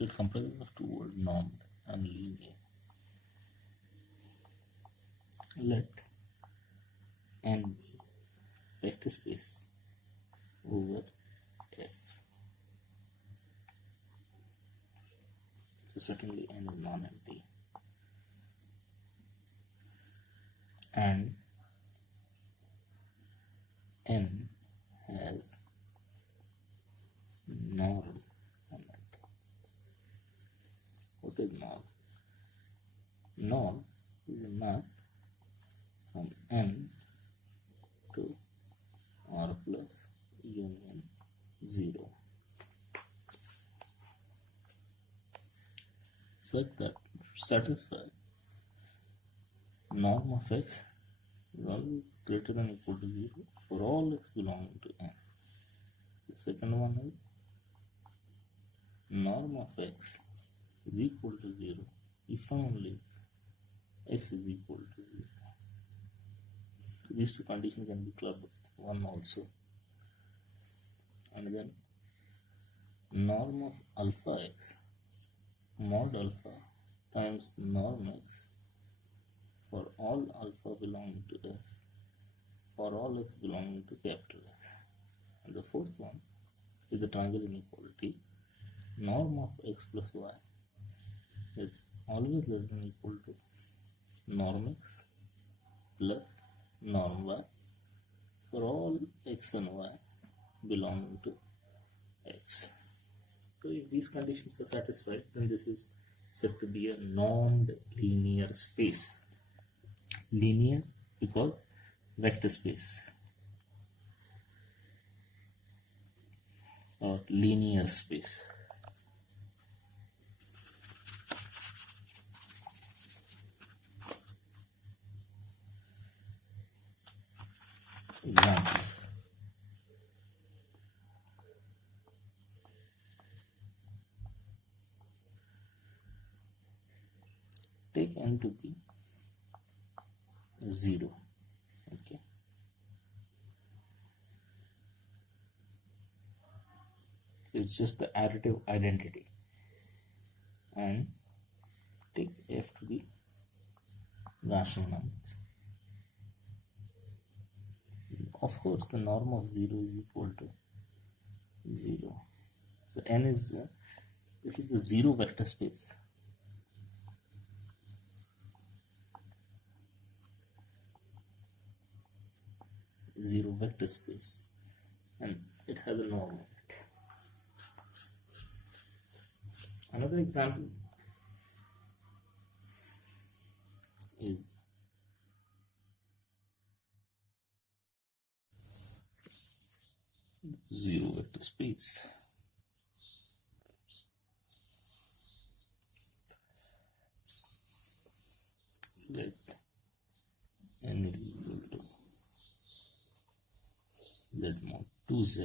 So it comprises of two words, normed and linear. Let n be vector space over F. So certainly n is non-empty, and n has norm on it. What is norm? Norm is a map from n to r plus union 0, such that satisfy norm of x is always greater than or equal to 0 for all x belonging to n. The second one is norm of x is equal to 0 if only x is equal to 0. So these two conditions can be clubbed with one also. And then norm of alpha x mod alpha times norm x for all alpha belonging to f for all x belonging to capital X. And the fourth one is the triangle inequality. Norm of x plus y is always less than or equal to norm x plus norm y for all x and y belonging to x. So if these conditions are satisfied, then this is said to be a normed linear space. Linear because vector space or linear space. Examples. Take n to be 0. Okay. So it's just the additive identity. And take f to be rational numbers. Of course, the norm of 0 is equal to 0. So n is this is the 0 vector space. Zero vector space, and it has a norm on it. Another example is zero vector space. Let n is equal to z mod 2z,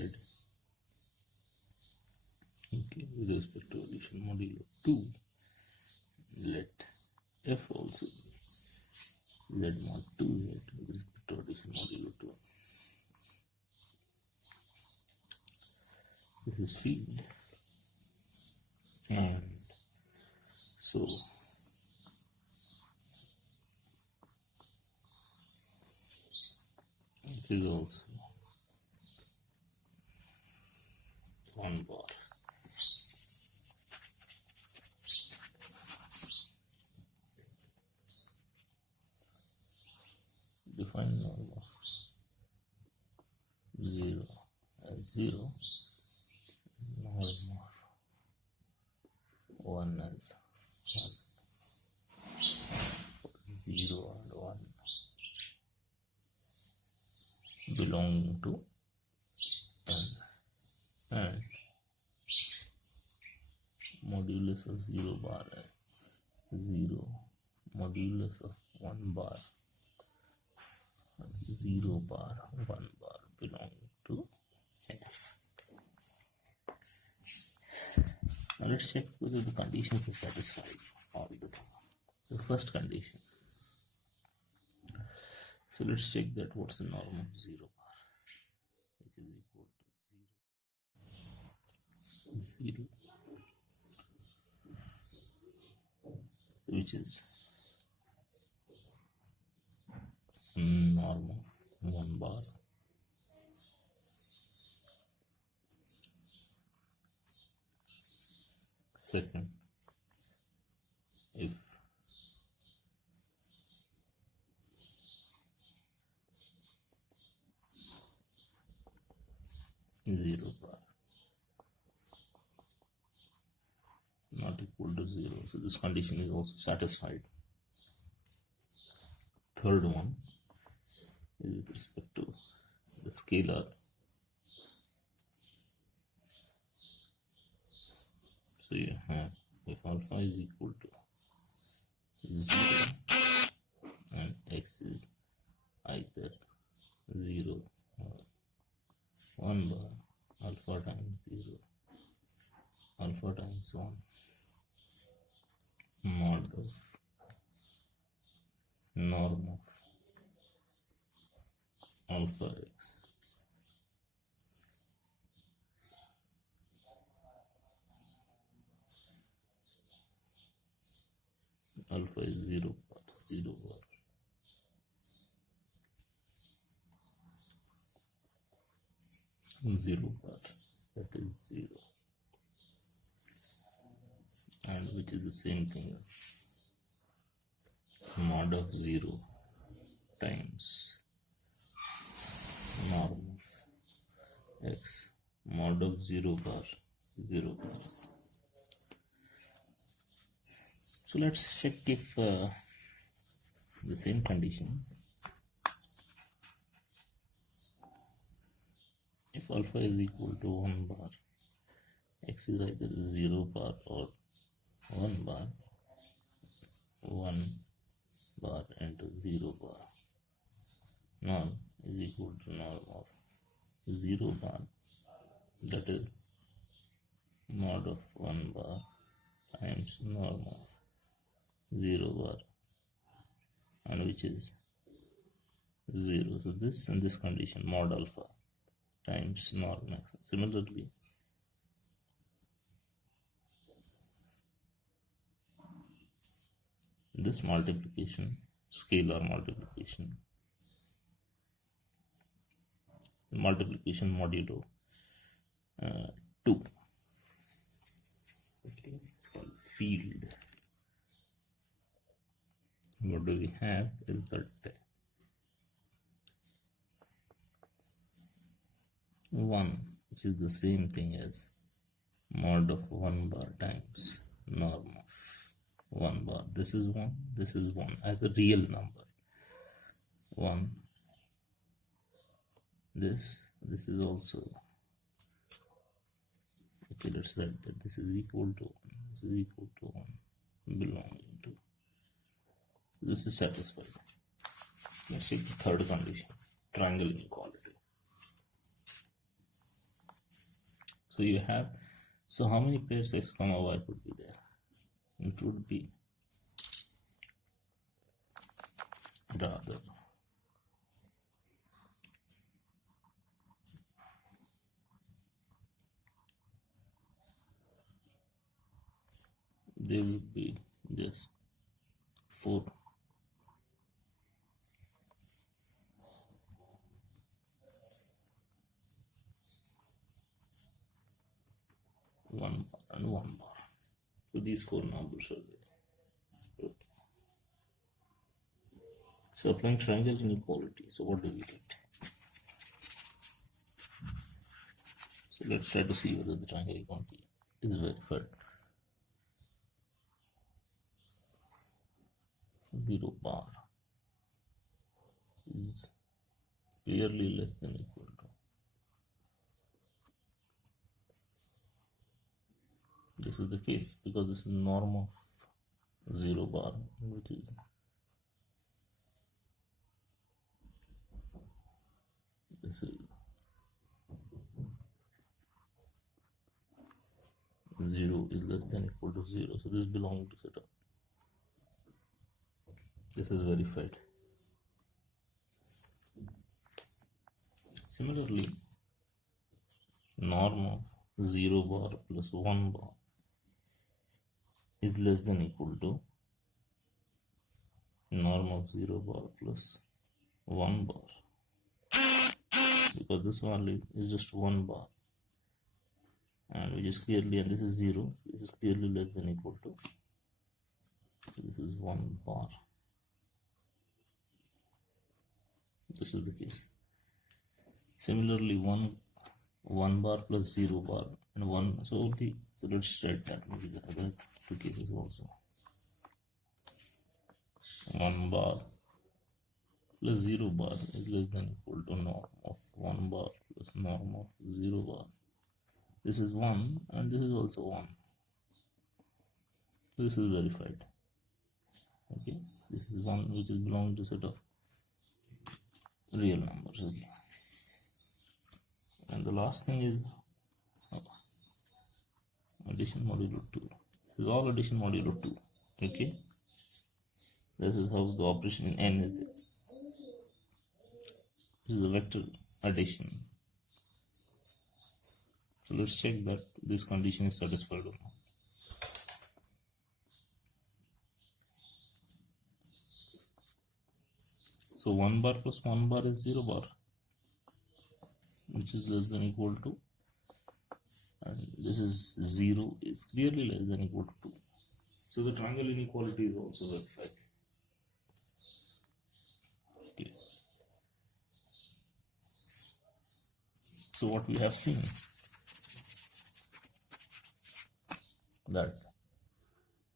okay, with respect to addition modulo 2. Let f also be z mod 2z with respect to addition modulo 2. This is field, and so it is also 1 bar. Define norm of 0 as 0, norm of 1 as 1, 0 and 1 belonging to n, and modulus of 0 bar as 0, modulus of 1 bar, 0 bar, 1 bar belonging to f. Now let's check whether the conditions are satisfied all the time. The first condition. So let's check that what's the norm of 0 bar, which is equal to 0. which is norm of 1 bar. Second, if 0 bar not equal to 0, so this condition is also satisfied. Third one is with respect to the scalar. So you have, if alpha is equal to 0 and x is either 0 or 1 bar, alpha times 0, alpha times 1, mod of norm of alpha x alpha is 0 bar, 0 bar. Zero bar, that is 0, and which is the same thing as mod of 0 times norm of x, mod of 0 bar, 0 bar. So let's check if the same condition, if alpha is equal to 1 bar, x is either 0 bar or 1 bar, 1 bar into 0 bar, norm is equal to norm of 0 bar, that is mod of 1 bar times norm of 0 bar, and which is 0. So this and this condition, mod alpha times norm x. Similarly, this multiplication, scalar multiplication modulo 2, okay, called field. What do we have is that 1, which is the same thing as mod of 1 bar times norm of 1 bar. This is 1, this is 1 as a real number. 1, this is also, okay, let's write that this is equal to 1, this is equal to 1, belonging to, this is satisfied. Let's take the third condition, triangle inequality. So you have, so how many pairs x comma y would be there? It would be rather they would be just 4. 1 bar and 1 bar. So these 4 numbers are there. Okay. So applying triangle inequality. So what do we get? So let's try to see whether the triangle inequality is verified. 0 bar is clearly less than equal to. This is the case because this is norm of 0 bar, which is this is 0 is less than equal to 0. So this belongs to setup. This is verified. Similarly, norm of 0 bar plus 1 bar is less than equal to norm of 0 bar plus 1 bar, because this value is just 1 bar, and which is clearly, and this is 0, this is clearly less than equal to, this is 1 bar. This is the case. Similarly, 1 bar plus 0 bar and 1, so let's write that maybe the other two cases also. 1 bar plus 0 bar is less than equal to norm of 1 bar plus norm of 0 bar. This is 1 and this is also 1. This is verified. Okay, this is 1 which is belonging to set of real numbers. Okay. And the last thing is addition modulo 2. This is all addition modulo 2. Okay, this is how the operation in n is there. This is a vector addition. So let's check that this condition is satisfied or not. So 1 bar plus 1 bar is 0 bar, which is less than equal to, and this is 0 is clearly less than equal to 2. So the triangle inequality is also verified. Okay. So what we have seen, that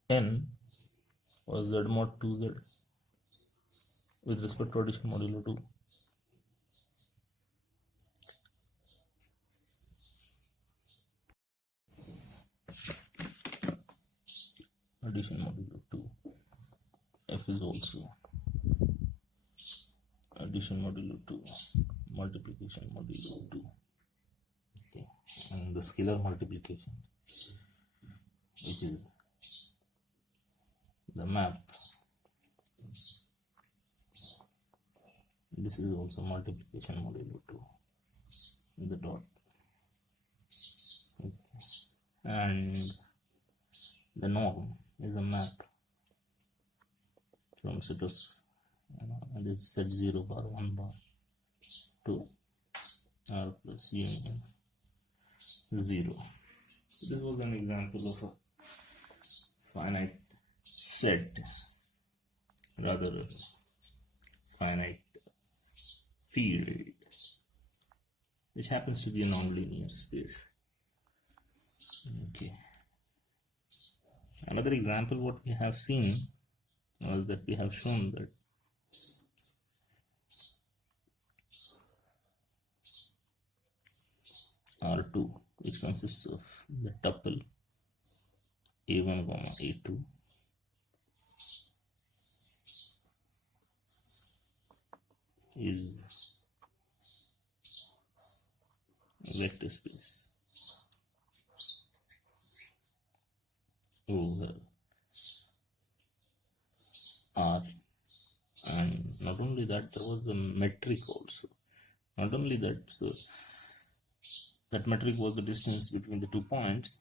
n was z mod 2z with respect to addition modulo 2. Addition modulo 2. F is also addition modulo 2, multiplication modulo 2. Okay. And the scalar multiplication, which is the map, this is also multiplication modulo 2, the dot. Okay. And the norm is a map from set of this set 0 bar 1 bar to R plus union 0. So this was an example of a finite set, rather finite field, which happens to be a nonlinear space. Okay. Another example what we have seen was that we have shown that R2, which consists of the tuple A1, A2, is a vector space over R, and not only that, there was a metric also. Not only that, so that metric was the distance between the 2 points,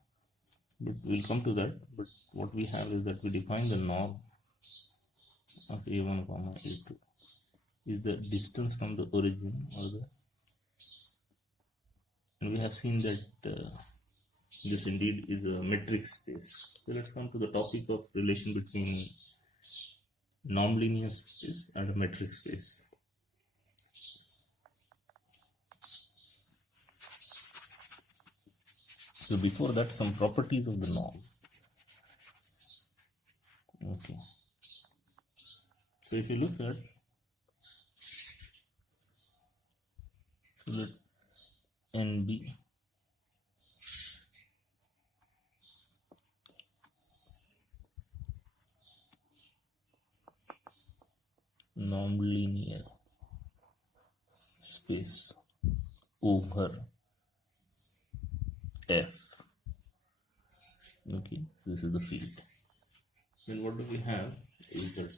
but we'll come to that. But what we have is that we define the norm of A1, A2 is the distance from the origin, and we have seen that this indeed is a metric space. So let's come to the topic of relation between nonlinear space and a metric space. So before that, some properties of the norm. Okay. So if you look at, so let n be nonlinear space over F. Okay, this is the field. Then what do we have is that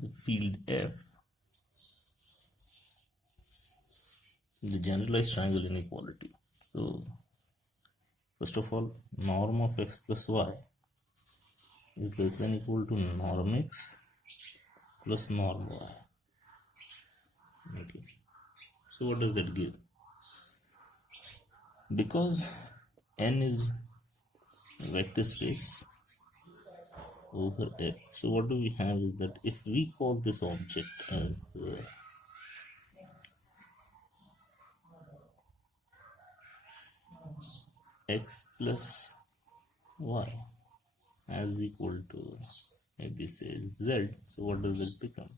the field F the generalized triangle inequality. So first of all, norm of x plus y is less than equal to norm x plus norm y. Okay. So what does that give? Because n is a vector space over f, so what do we have is that if we call this object as x plus y as equal to maybe say z, so what does it become?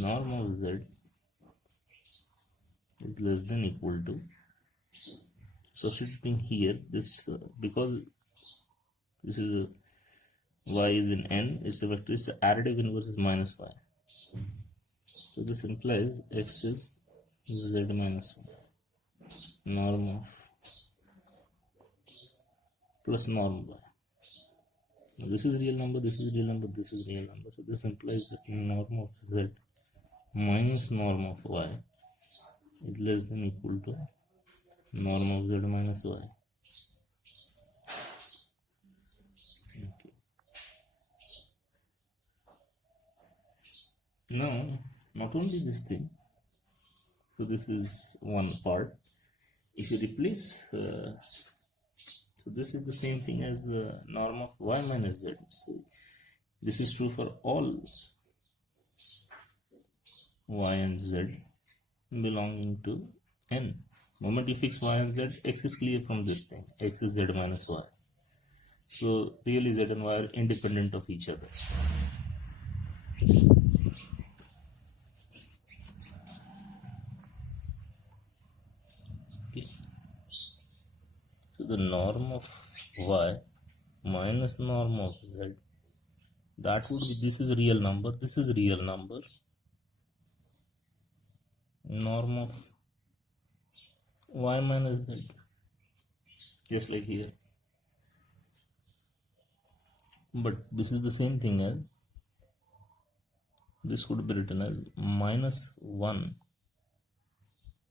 Norm of z is less than equal to, substituting here this because this is a y is in n, it's a vector, it's additive inverse is minus 5, so this implies x is z minus 1, norm of plus norm y. Now this is real number, this is real number, this is real number, so this implies that norm of z minus norm of y is less than equal to norm of z minus y. Okay. Now, not only this thing, so this is one part. If you replace, so this is the same thing as the norm of y minus z. So this is true for all y and z belonging to n. Moment you fix y and z, x is clear from this thing. X is z minus y. So really z and y are independent of each other. Okay. So the norm of y minus norm of z, that would be, this is real number, this is real number. Norm of y minus z, just like here. But this is the same thing as, this could be written as minus 1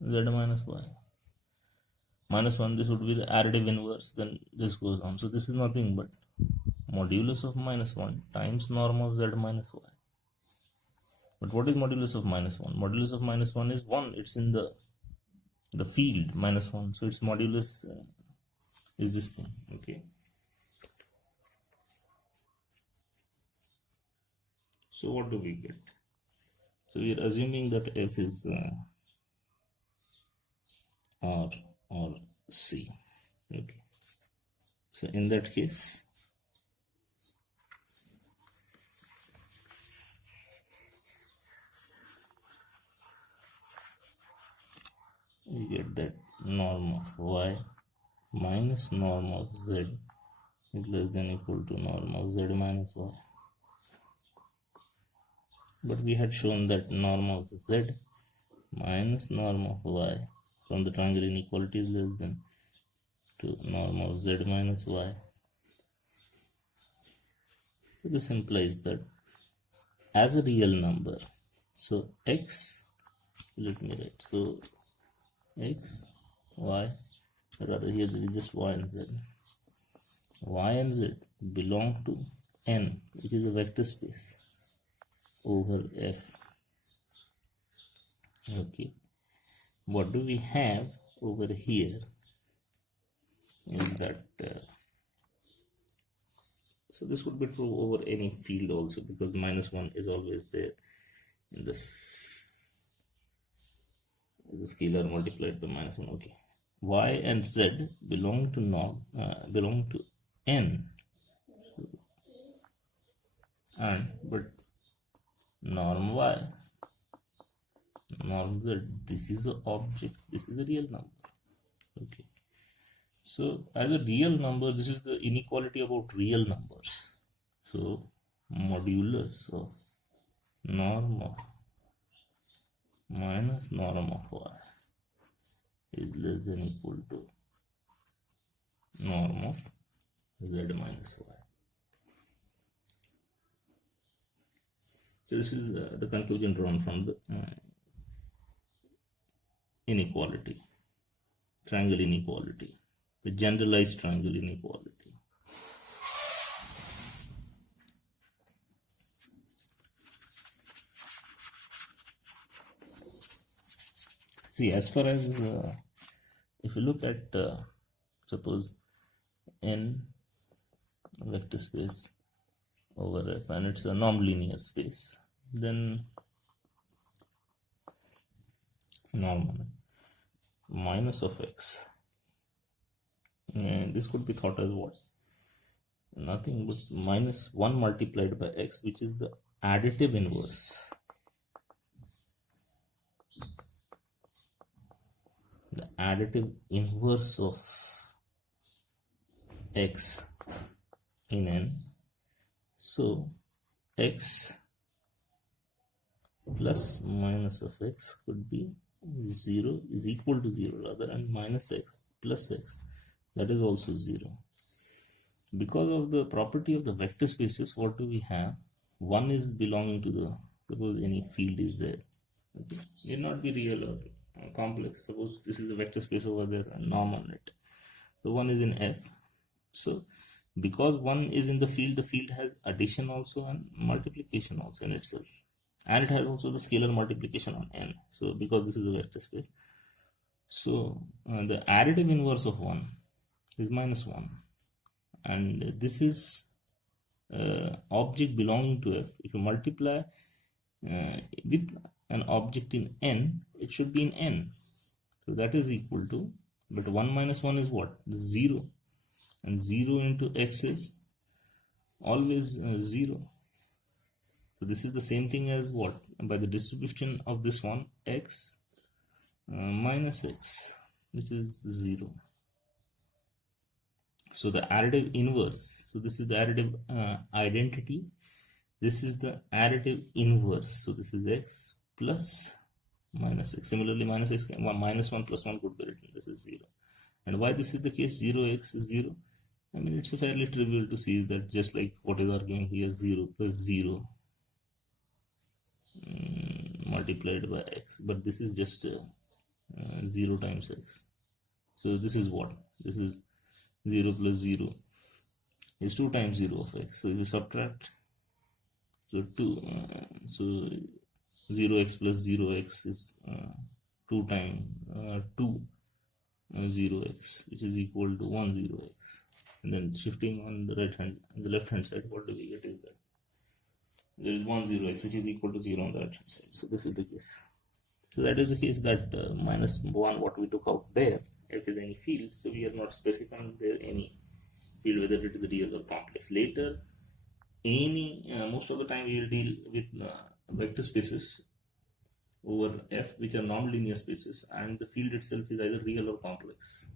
z minus y. Minus 1, this would be the additive inverse, then this goes on. So this is nothing but modulus of minus 1 times norm of z minus y. But what is modulus of minus 1? Modulus of minus 1 is 1. It's in the field minus 1. So its modulus is this thing. Okay. So what do we get? So we are assuming that f is R or C. Okay. So in that case, we get that norm of y minus norm of z is less than equal to norm of z minus y. But we had shown that norm of z minus norm of y from the triangle inequality is less than to norm of z minus y. So this implies that as a real number, so x, let me write, so x, y, rather here there is just y and z. Y and z belong to n, which is a vector space over f. Okay. What do we have over here is that so this would be true over any field also, because minus 1 is always there in the as a scalar multiplied by minus 1. Okay, y and z belong to belong to n, and but norm y, norm z, this is the object, this is a real number. Okay, so as a real number, this is the inequality about real numbers. So modulus of norm of minus norm of y is less than equal to norm of z minus y. So this is the conclusion drawn from the inequality, triangle inequality, the generalized triangle inequality. See, as far as if you look at suppose n vector space over F and it's a non-linear space, then normal minus of x, and this could be thought as what? Nothing but minus 1 multiplied by x, which is the additive inverse. The additive inverse of x in n. So x plus minus of x could be 0 is equal to 0 rather, and minus x plus x, that is also 0. Because of the property of the vector spaces, what do we have? One is belonging to the, suppose any field is there, okay, it may not be real or complex. Suppose this is a vector space over there and norm on it, so one is in F. So because one is in the field has addition also and multiplication also in itself, and it has also the scalar multiplication on n. So because this is a vector space, so the additive inverse of 1 is minus 1, and this is object belonging to F. If you multiply with an object in n, it should be in n, so that is equal to, but 1 minus 1 is what? 0, and 0 into x is always 0. So this is the same thing as what? By the distribution of this one, x minus x, which is 0. So the additive inverse, so this is the additive identity, this is the additive inverse, so this is x plus minus x. Similarly, minus x, minus 1 plus 1 could be written, this is 0. And why this is the case, 0x is 0? I mean, it's fairly trivial to see that, just like what is arguing here, 0 plus 0 multiplied by x, but this is just 0 times x. So this is what? This is 0 plus 0 is 2 times 0 of x. So if you subtract, so 2, so 0x plus 0x is 2 times 2 0x, which is equal to 1 0x. And then shifting on the right hand, on the left hand side, what do we get is that there is 1 0x, which is equal to 0 on the right hand side. So this is the case. So that is the case that minus 1, what we took out there, if there is any field, so we are not specifying there any field, whether it is real or complex. Later, most of the time we will deal with vector spaces over F, which are non-linear spaces, and the field itself is either real or complex.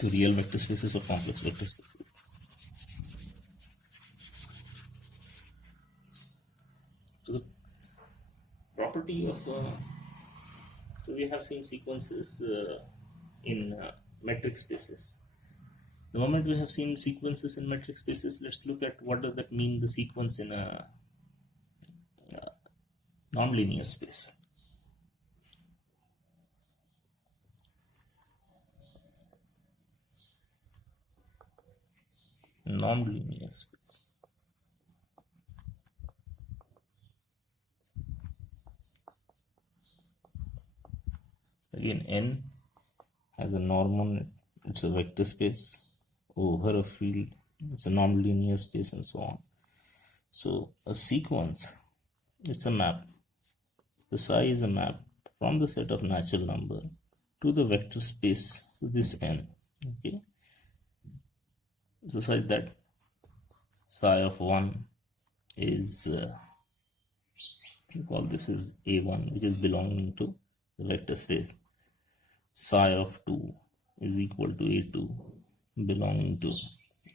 So real vector spaces or complex vector spaces. So the property of, so we have seen sequences in metric spaces. The moment we have seen sequences in metric spaces, let's look at what does that mean, the sequence in a non-linear space. Non-linear space. Again, n has a norm on it. It's a vector space over a field. It's a non-linear space and so on. So a sequence, it's a map. The psi is a map from the set of natural number to the vector space, so this n. Okay. So such that psi of 1 is you call this is a1, which is belonging to the vector space. Psi of 2 is equal to a2 belonging to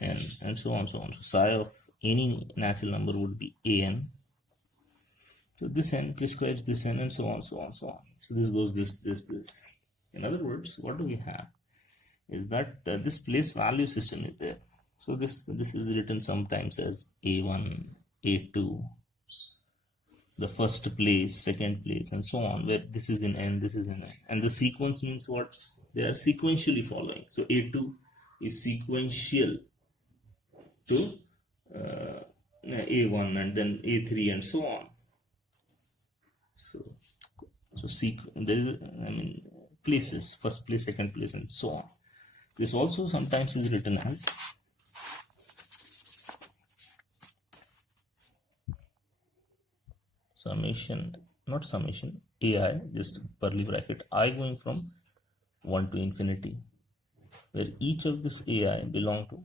n, and so on, so on. So psi of any natural number would be an. So this n prescribes this n, and so on, so on, so on. So this goes this. In other words, what do we have is that this place value system is there. So this is written sometimes as a1, a2, the first place, second place, and so on, where this is in n, this is in n. And the sequence means what? They are sequentially following. So A2 is sequential to A1 and then A3 and so on. So there is, places, first place, second place, and so on. This also sometimes is written as summation, not summation, ai, just curly bracket, I going from 1 to infinity, where each of this ai belong to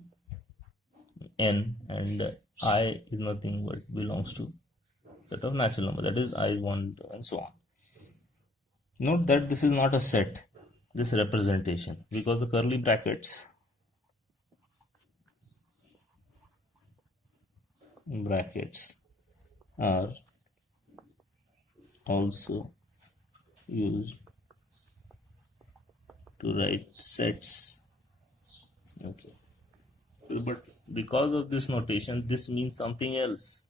n and I is nothing but belongs to set of natural number, that is I1 and so on. Note that this is not a set, this representation, because the curly brackets are also used to write sets. Okay, but because of this notation, this means something else.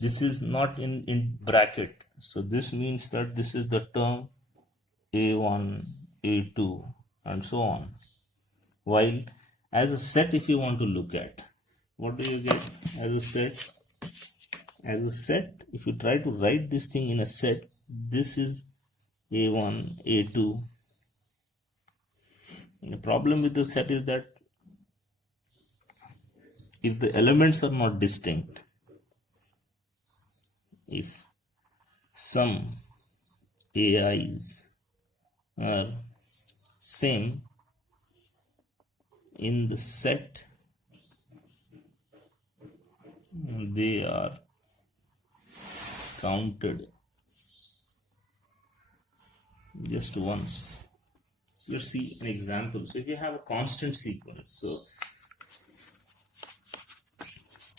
This is not in bracket, so this means that this is the term A1, A2 and so on. While as a set, if you want to look at, what do you get as a set? As a set, if you try to write this thing in a set, this is A1, A2. The problem with the set is that if the elements are not distinct, if some AIs are same in the set, they are counted just once. So let's see an example. So if you have a constant sequence, so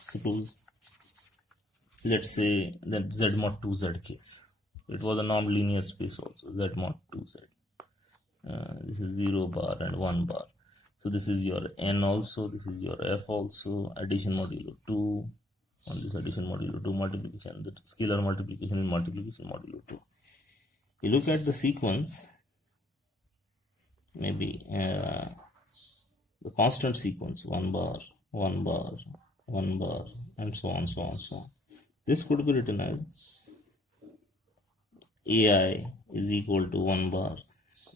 suppose let's say that Z mod 2Z case, it was a non-linear space also, Z mod 2Z. This is 0 bar and 1 bar. So this is your n also, this is your f also, addition modulo 2, on this addition modulo 2, multiplication, the scalar multiplication in multiplication modulo 2. You look at the sequence, maybe the constant sequence, 1 bar, 1 bar, 1 bar, and so on, so on, so on. This could be written as ai is equal to 1 bar,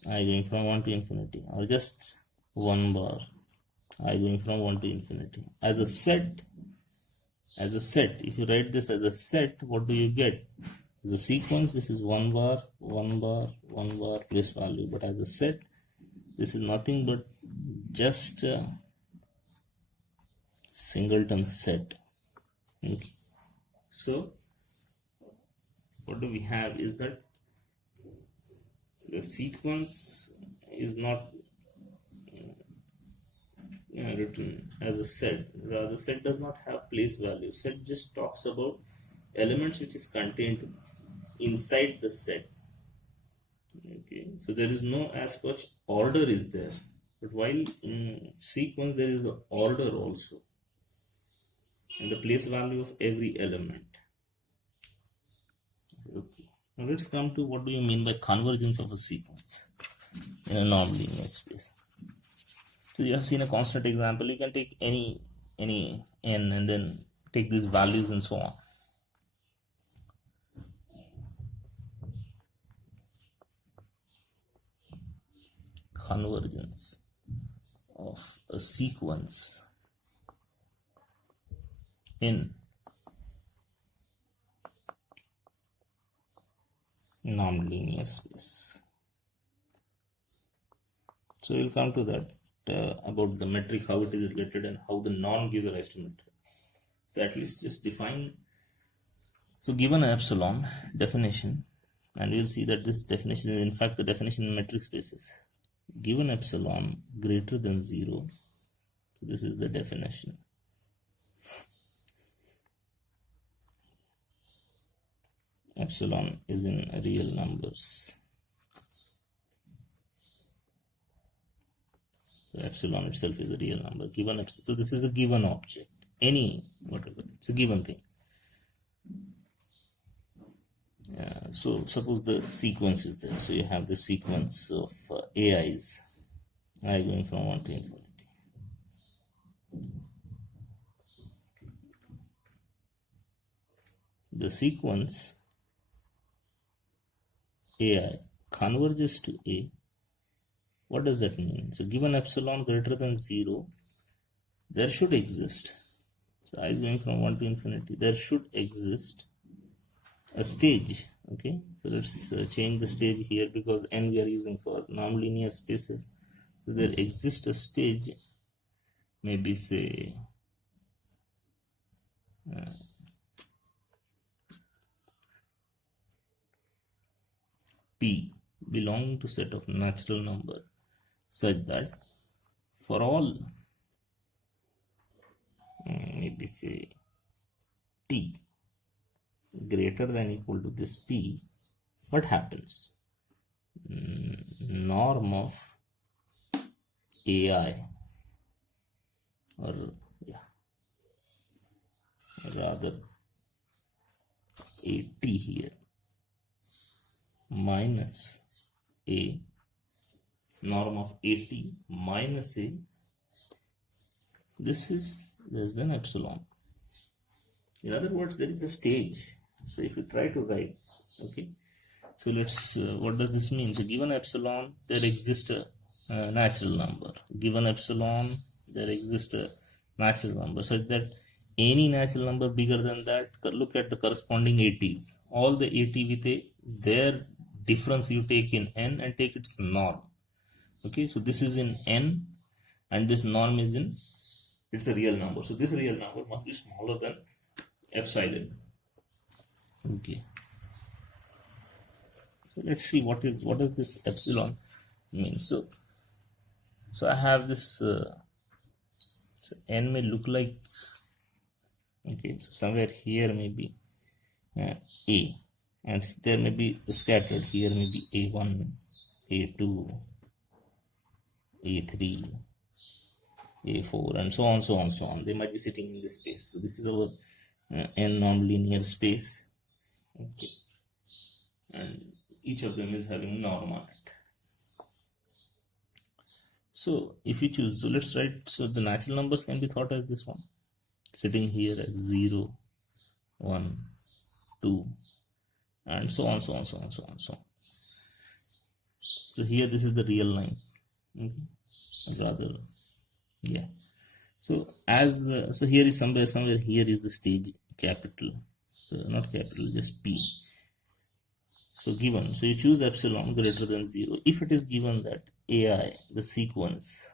I going from 1 to infinity, or just 1 bar, I going from 1 to infinity. As a set, if you write this as a set, what do you get? As a sequence, this is 1 bar, 1 bar, 1 bar, place value. But as a set, this is nothing but just a singleton set. Okay. So what do we have is that the sequence is not written as a set. Rather, set does not have place value. Set just talks about elements which is contained inside the set. Okay, so there is no as such order is there, but while in sequence there is an order also, and the place value of every element. Okay, now let's come to what do you mean by convergence of a sequence in a non-linear space. So you have seen a constant example. You can take any n and then take these values and so on. Convergence of a sequence in non-linear space. So we'll come to that about the metric, how it is related and how the norm gives rise to metric. So at least just define. So given epsilon definition, and we'll see that this definition is in fact the definition in metric spaces. Given epsilon greater than 0, so this is the definition. Epsilon is in real numbers. So epsilon itself is a real number. Given epsilon, so this is a given object. Any whatever, it's a given thing. So suppose the sequence is there. So you have the sequence of AIs, I going from 1 to infinity. The sequence AI converges to A. What does that mean? So given epsilon greater than 0, there should exist. So I is going from 1 to infinity. There should exist a stage. Okay, so let's change the stage here because n we are using for nonlinear spaces. So there exists a stage, maybe say P belonging to set of natural number such that for all maybe say T greater than equal to this P, what happens? Norm of AI, or rather AT here, minus A, norm of AT minus A, this is less than epsilon. In other words, there is a stage. So if you try to write, okay, so let's, what does this mean? So given epsilon, there exists a natural number. Given epsilon, there exists a natural number such that any natural number bigger than that, look at the corresponding ATs. All the AT with a, their difference you take in n and take its norm. Okay, so this is in n and this norm is in, it's a real number. So this real number must be smaller than epsilon. Okay, so let's see what does this epsilon mean. So I have this so n may look like, okay, so somewhere here maybe A, and there may be scattered here maybe A1, A2, A3, A4, and so on. They might be sitting in this space. So this is our n non-linear space. Okay, and each of them is having norm on it. So if you choose, so let's write, so the natural numbers can be thought as this one, sitting here as 0, 1, 2, and so on. So here this is the real line. Okay, rather, yeah. So as so here is somewhere here is the stage capital, so not capital, just P. So given, so you choose epsilon greater than 0. If it is given that AI, the sequence,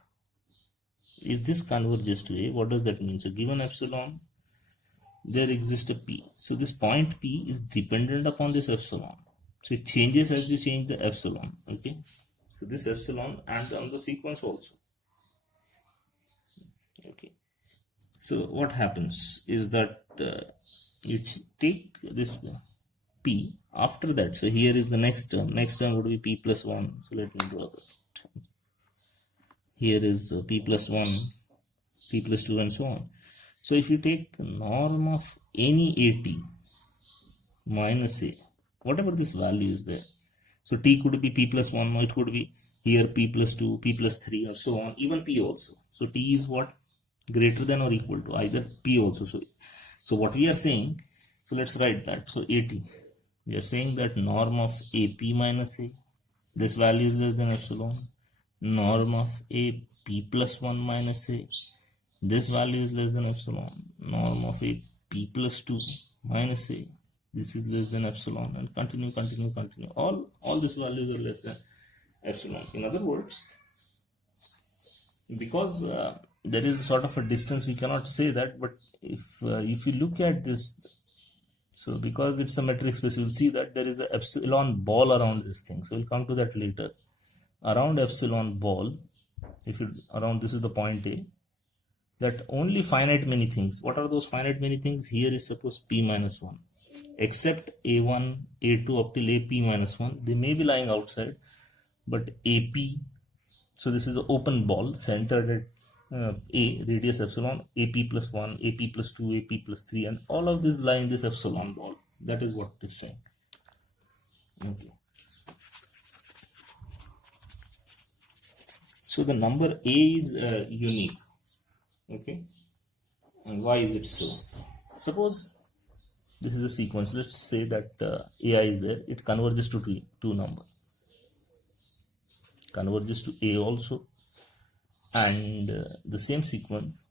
if this converges to A, what does that mean? So given epsilon, there exists a P. So this point P is dependent upon this epsilon. So it changes as you change the epsilon. Okay, so this epsilon and on the sequence also. Okay, so what happens is that you take this P after that. So here is the next term. Next term would be P plus 1. So let me draw that. Here is P plus 1, P plus 2, and so on. So if you take norm of any AT minus A, whatever this value is there, so T could be P plus 1, or it could be here P plus 2, P plus 3, and so on, even P also. So T is what? Greater than or equal to either P also. So what we are saying, so let's write that. So AT, we are saying that norm of AP minus A, this value is less than epsilon. Norm of A P plus 1 minus A, this value is less than epsilon. Norm of A P plus 2 minus A, this is less than epsilon, and continue. All these values are less than epsilon. In other words, because there is sort of a distance, we cannot say that, but if you look at this, so because it's a metric space, you'll see that there is an epsilon ball around this thing. So we'll come to that later. Around epsilon ball, if you around, this is the point A, that only finite many things. What are those finite many things? Here is suppose P minus 1, except A1, A2 up till AP minus 1, they may be lying outside, but AP, so this is an open ball centered at A, radius epsilon, AP plus 1, AP plus 2, AP plus 3, and all of these lie in this epsilon ball. That is what it is saying. Okay. So the number A is unique. Okay. And why is it so? Suppose this is a sequence. Let's say that AI is there. It converges to two number. Converges to A also, and the same sequence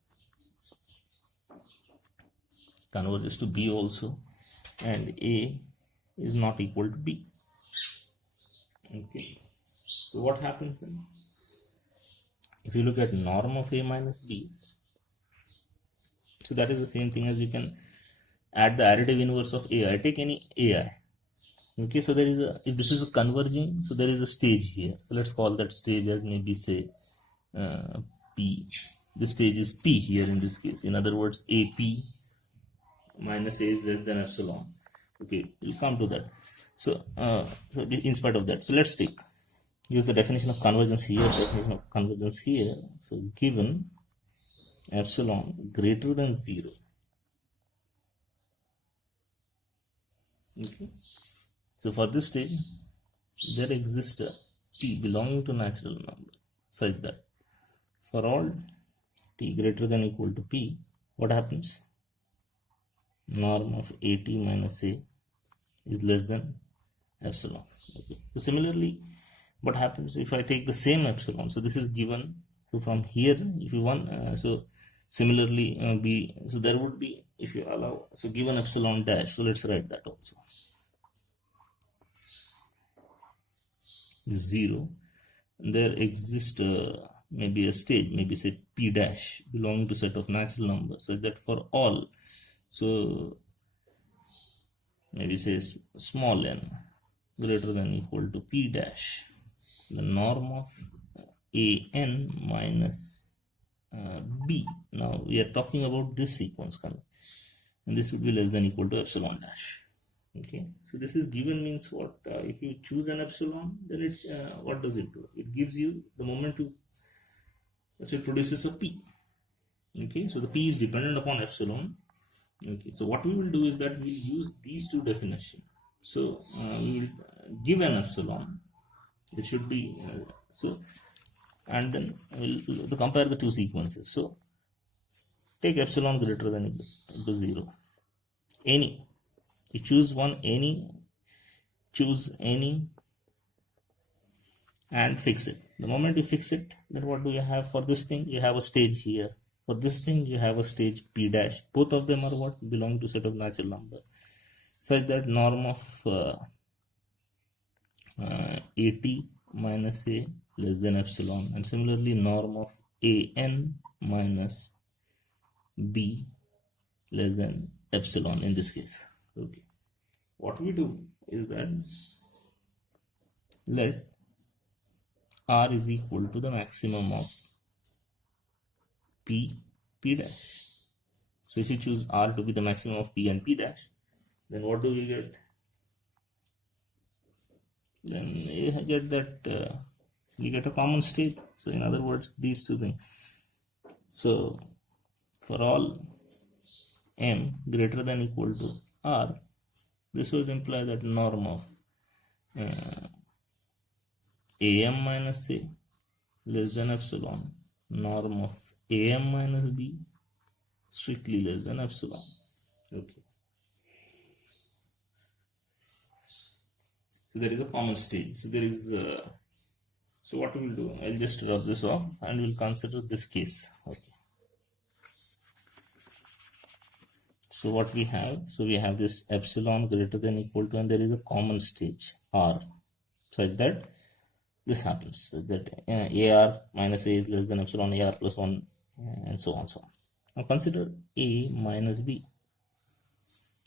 converges to B also, and A is not equal to B. Okay. So what happens then? If you look at norm of A minus B, so that is the same thing as you can add the additive inverse of AI. Take any AI. Okay, so there is a, if this is a converging, so there is a stage here. So let's call that stage as maybe say P. The stage is P here in this case. In other words, AP minus A is less than epsilon. Okay, we'll come to that. So, so in spite of that, so let's use the definition of convergence here. So given epsilon greater than 0. Okay. So for this stage, there exists a P belonging to natural number such that for all T greater than or equal to P, what happens? Norm of AT minus A is less than epsilon. Okay. So similarly, what happens if I take the same epsilon? So this is given. So from here, if you want, so similarly B, so there would be, if you allow, so given epsilon dash, so let's write that also. 0, there exists maybe a stage, maybe say P dash belonging to set of natural numbers, so that for all, so maybe say small n greater than or equal to P dash, the norm of an minus b. Now we are talking about this sequence, and this would be less than or equal to epsilon dash. Okay, so this is given means what? If you choose an epsilon, then it what does it do? It gives you the moment to, so it produces a P. Okay, so the P is dependent upon epsilon. Okay, so what we will do is that we will use these two definitions. So we will give an epsilon. It should be so, and then we'll compare the two sequences. So take epsilon greater than or equal to 0. Any. You choose one, choose any, and fix it. The moment you fix it, then what do you have for this thing? You have a stage here. For this thing, you have a stage P dash. Both of them are what? Belong to set of natural number. Such that norm of AT minus A less than epsilon. And similarly, norm of AN minus B less than epsilon in this case. Okay. What we do is that let R is equal to the maximum of P dash. So if you choose R to be the maximum of P and P dash, then what do you get? Then you get that you get a common state. So in other words, these two things. So for all M greater than or equal to R, this would imply that norm of AM minus A less than epsilon, norm of AM minus B strictly less than epsilon. Okay. So there is a common stage. So there is, so what we will do, I'll just rub this off and we'll consider this case. Okay. So what we have, so we have this epsilon greater than or equal to, and there is a common stage R, such that this happens, so that AR minus A is less than epsilon AR plus 1, and so on, so on. Now consider A minus B.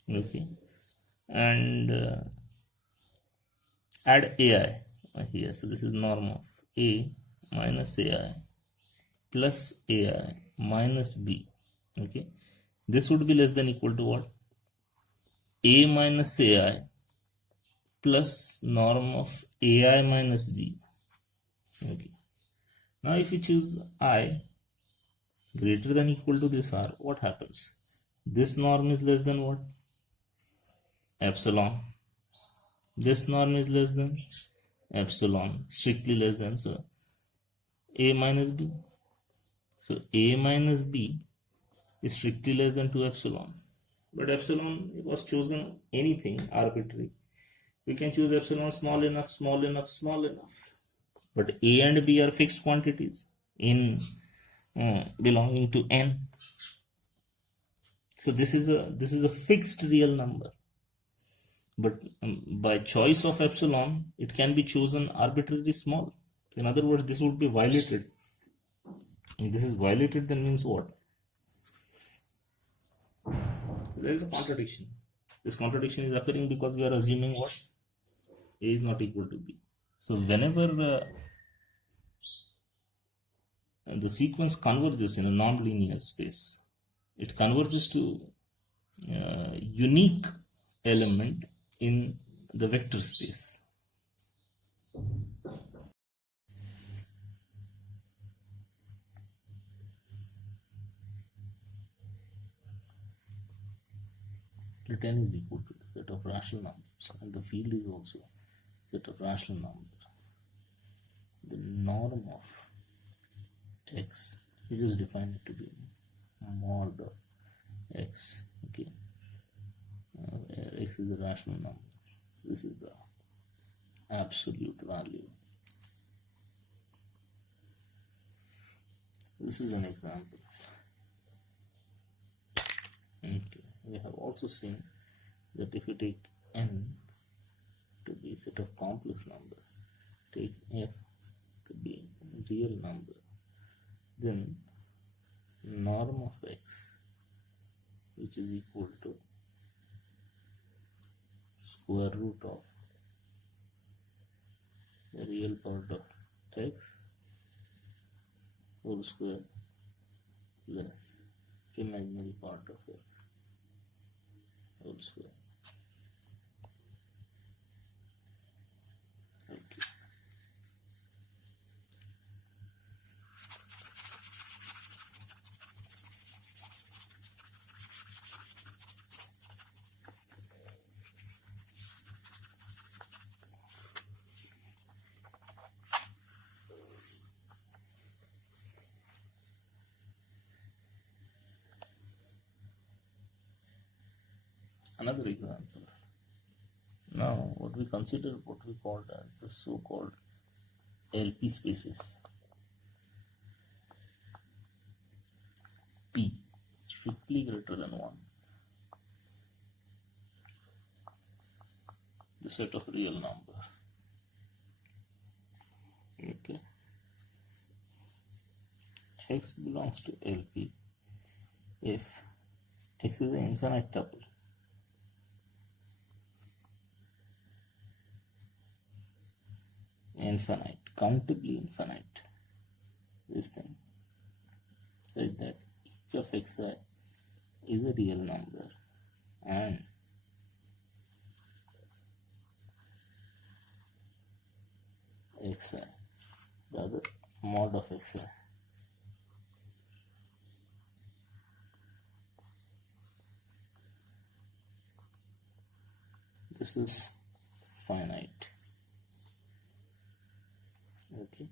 Okay, and add AI here. So this is norm of A minus AI plus AI minus B. Okay, this would be less than or equal to what? A minus AI plus norm of AI minus B. Okay. Now if you choose I greater than or equal to this R, what happens? This norm is less than what? Epsilon. This norm is less than epsilon, strictly less than, so a minus b. So a minus b is strictly less than 2 epsilon. But epsilon was chosen anything arbitrary. We can choose epsilon small enough, small enough, small enough. But a and b are fixed quantities in belonging to n. So this is a fixed real number. But by choice of epsilon, it can be chosen arbitrarily small. In other words, this would be violated. If this is violated, then means what? There is a contradiction. This contradiction is occurring because we are assuming what? A is not equal to B. So whenever the sequence converges in a non-linear space, it converges to unique element in the vector space. Let n is equal to the set of rational numbers, and the field is also set of rational numbers. The norm of x, we just define it to be mod of x, okay, where x is a rational number. So this is the absolute value. This is an example. Okay. We have also seen that if you take n to be a set of complex numbers, take f to be a real number, then norm of x, which is equal to square root of the real part of x whole square plus imaginary part of x whole square. Okay. Another example. Now, what we consider what we call as the so-called LP spaces. P strictly greater than 1. The set of real number. Okay. X belongs to LP if X is an infinite tuple. Infinite, countably infinite, this thing, such that each of xi is a real number and xi, rather mod of xi. This is finite. Okay,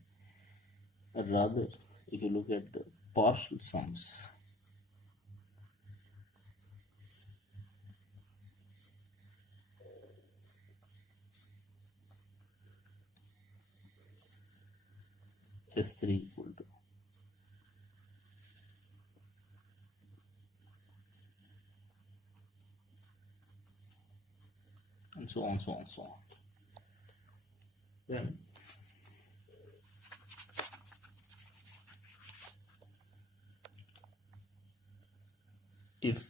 but rather if you look at the partial sums, S3 equal to and so on, so on, so on. Then if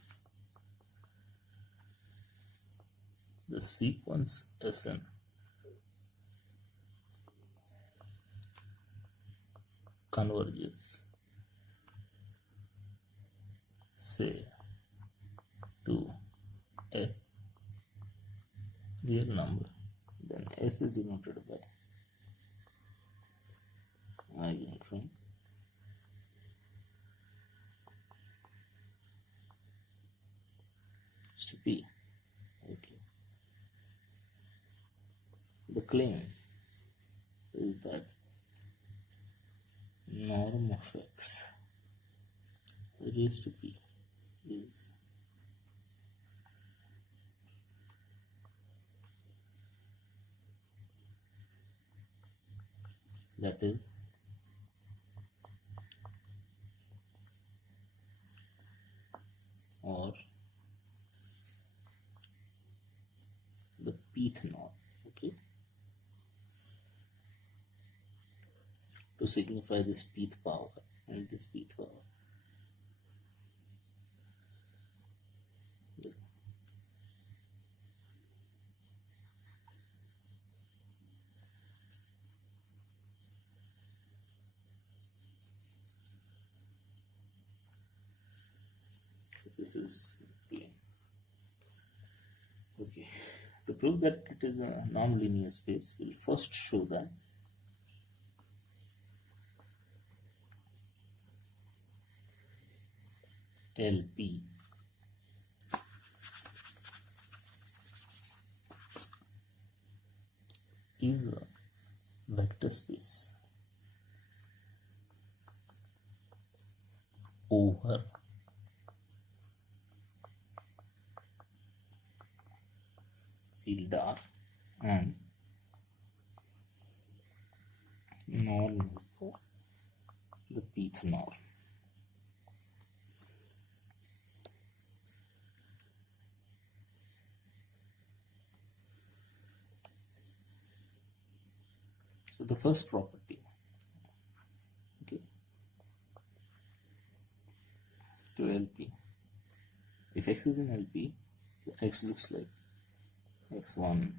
the sequence Sn converges, say, to S real number, then S is denoted by eigenframe to P. Okay. claim is that norm of x raised to p is that is or the pth norm, okay, to signify this pth power and this pth power. This is plain. Okay. To prove that it is a non-linear space, we'll first show that LP is a vector space over field R and norm is the pth norm. So the first property, okay, to LP, if x is in LP, so x looks like x1,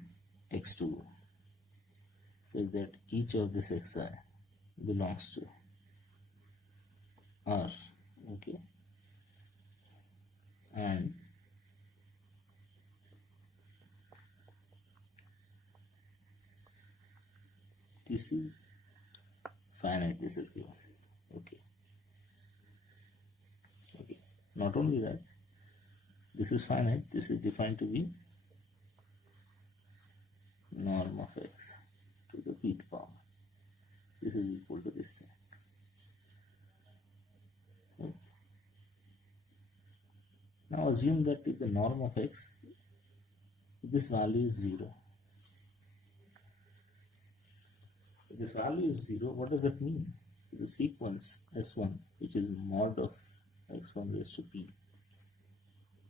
x2, so that each of this xi belongs to R, okay, and this is finite, this is given, okay. Okay, not only that, this is finite, this is defined to be norm of x to the pth power. This is equal to this thing. Okay. Now assume that if the norm of x, this value is 0. If this value is 0, what does that mean? The sequence S1, which is mod of x1 raised to p,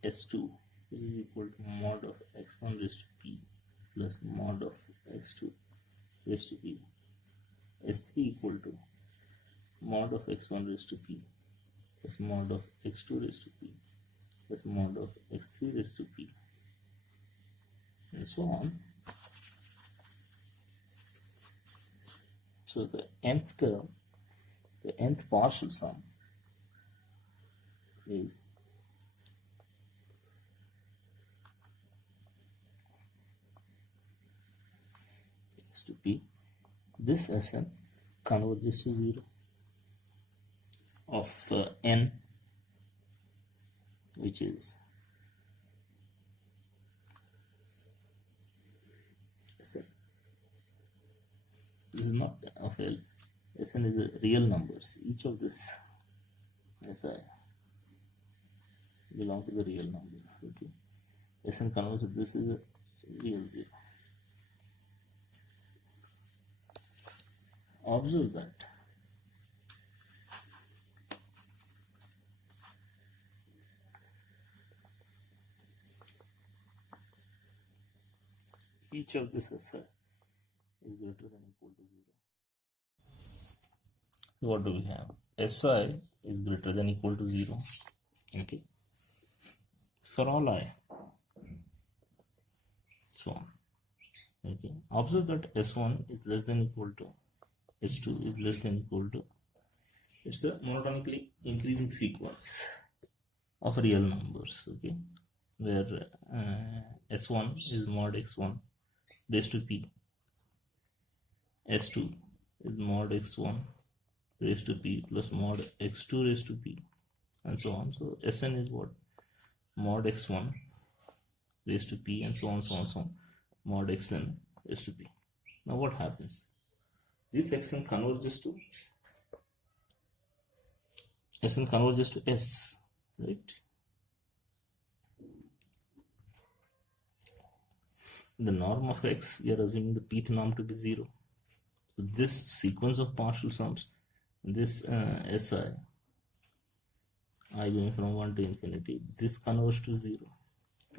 S2, which is equal to mod of x1 raised to p plus mod of x2 raised to p, S3 equal to mod of x1 raised to p plus mod of x2 raised to p plus mod of x3 raised to p, and so on. So the nth term, the nth partial sum is x to p. This Sn converges to 0 of n, which is Sn. This is not of L. Sn is a real numbers. Each of this Si belong to the real number. Okay. Sn converges. This is a real 0. Observe that each of this Si is greater than or equal to 0. What do we have? Si is greater than or equal to 0. Okay. For all I. So on. Okay. Observe that S1 is less than or equal to S2 is less than or equal to. It's a monotonically increasing sequence of real numbers. Okay. Where S1 is mod x1 raised to p, S2 is mod x1 raised to p plus mod x2 raised to p, and so on. So Sn is what? Mod x1 raised to p, and so on, so on, so on, mod xn raised to p. Now what happens? This xn converges to S, right? The norm of x, we are assuming the pth norm to be 0. So this sequence of partial sums, this Si, I going from 1 to infinity, this converges to 0.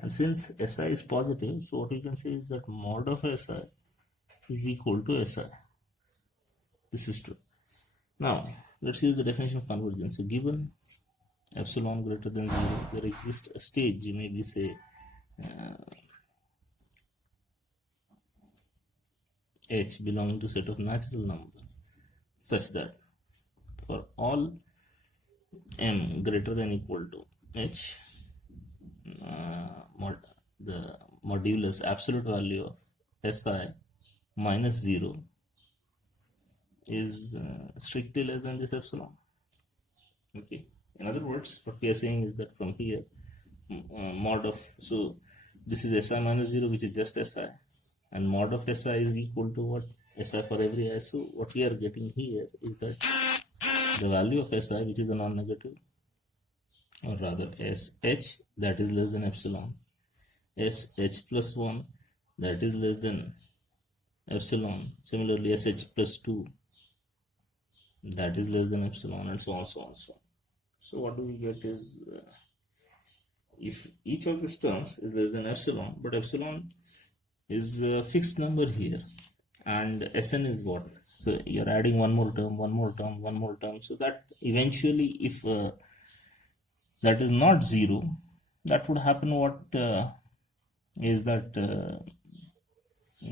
And since Si is positive, so what we can say is that mod of Si is equal to Si. This is true. Now, let's use the definition of convergence. So given epsilon greater than 0, there exists a stage, maybe say h belonging to set of natural numbers such that for all m greater than equal to h, the modulus absolute value of Si minus 0 is strictly less than this epsilon. Okay. In other words, what we are saying is that from here, mod of, so this is Si minus 0, which is just Si, and mod of Si is equal to what? Si for every I. So what we are getting here is that the value of Si, which is a non-negative, or rather SH, that is less than epsilon, SH plus 1, that is less than epsilon, similarly SH plus 2, that is less than epsilon, and so on, so on, so on. So what do we get is, if each of these terms is less than epsilon, but epsilon is a fixed number here, and Sn is what? So you're adding one more term, one more term, one more term, so that eventually, if that is not 0, that would happen what is that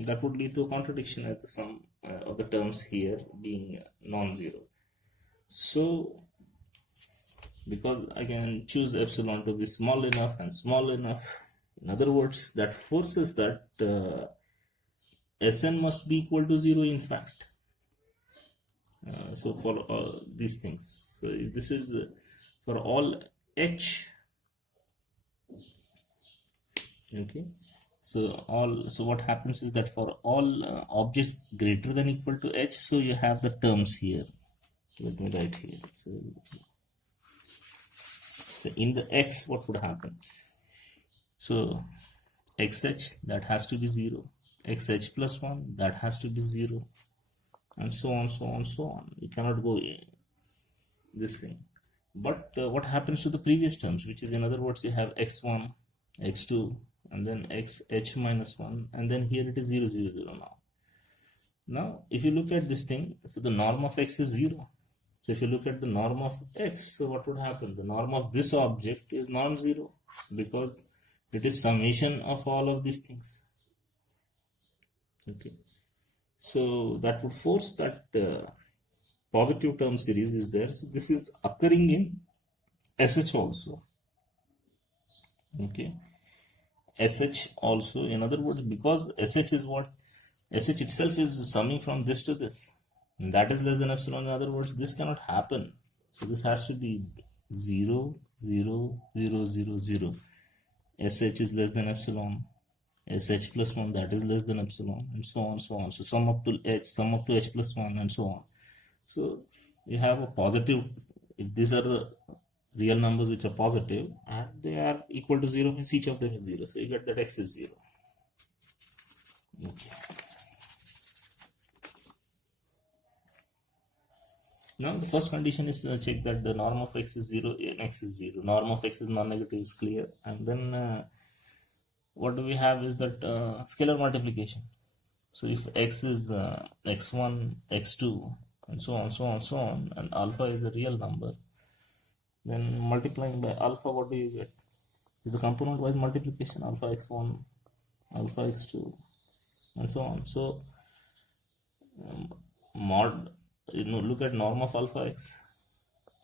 that would lead to a contradiction at the sum of the terms here being non-zero. So because I can choose epsilon to be small enough and small enough, in other words, that forces that Sn must be equal to 0 in fact. So for these things, so if this is for all h, okay, so what happens is that for all objects greater than equal to h, so you have the terms here. Let me write here. So in the x, what would happen? So xh, that has to be 0, xh plus 1, that has to be 0, and so on, so on, so on. You cannot go this thing. But what happens to the previous terms, which is, in other words, you have x1, x2, and then xh minus 1, and then here it is 0, 0, 0 now. Now, if you look at this thing, so the norm of x is 0. So if you look at the norm of x, so what would happen? The norm of this object is non-zero because it is summation of all of these things. Okay. So that would force that positive term series is there. So this is occurring in SH also. Okay. SH also, in other words, because SH is what? SH itself is summing from this to this. And that is less than epsilon. In other words, this cannot happen. So this has to be 0, 0, 0, 0, 0. SH is less than epsilon. SH plus 1, that is less than epsilon, and so on, so on. So sum up to h plus 1, and so on. So you have a positive, if these are the real numbers which are positive and they are equal to 0, means each of them is 0. So you get that x is 0. Okay. Now the first condition is check that the norm of x is 0 and x is 0. Norm of x is non-negative is clear. And then what do we have is that scalar multiplication. So if x is x1, x2, and so on, so on, so on, and alpha is a real number, then multiplying by alpha, what do you get? Is the component wise multiplication, alpha x1, alpha x2, and so on. So mod, look at norm of alpha x.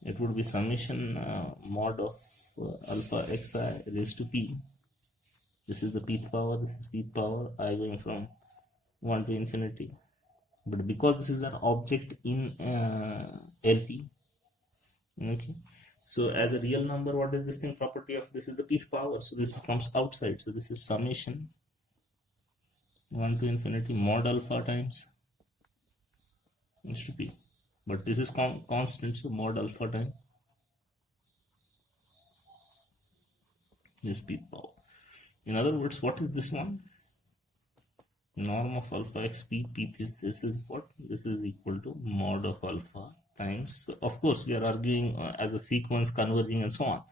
It would be summation mod of alpha xi raised to p. This is the pth power, this is pth power, I going from 1 to infinity. But because this is an object in LP, okay, so as a real number, what is this thing property of? This is the pth power, so this comes outside. So this is summation 1 to infinity mod alpha times h to p, but this is constant, so mod alpha times this p power. In other words, what is this one? Norm of alpha x p p, this is what? This is equal to mod of alpha times, so of course we are arguing as a sequence converging and so on.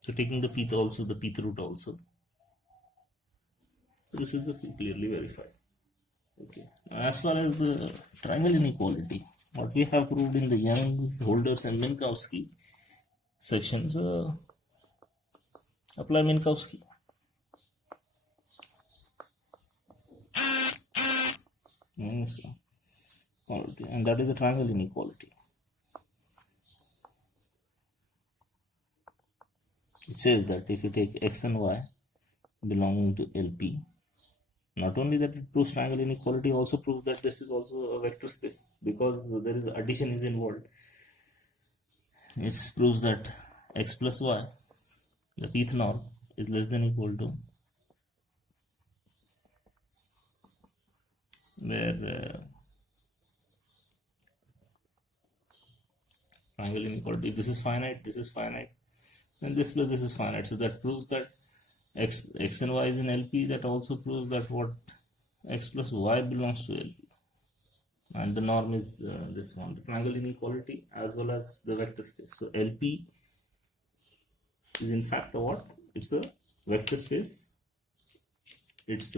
So taking the pth also, the pth root also. So this is the clearly verified. Okay. Now, as far as the triangle inequality, what we have proved in the Young's, Holders and Minkowski sections, apply Minkowski. And that is the triangle inequality. It says that if you take x and y belonging to LP, not only that it proves triangle inequality, also proves that this is also a vector space because there is addition is involved. It proves that x plus y, the pth norm, is less than equal to where triangle inequality, this is finite, and this plus this is finite. So that proves that x and y is in LP. That also proves that what x plus y belongs to LP. And the norm is this one, the triangle inequality as well as the vector space. So LP is in fact a what? It's a vector space. It's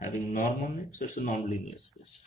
having norm on it, so it's a non-linear space.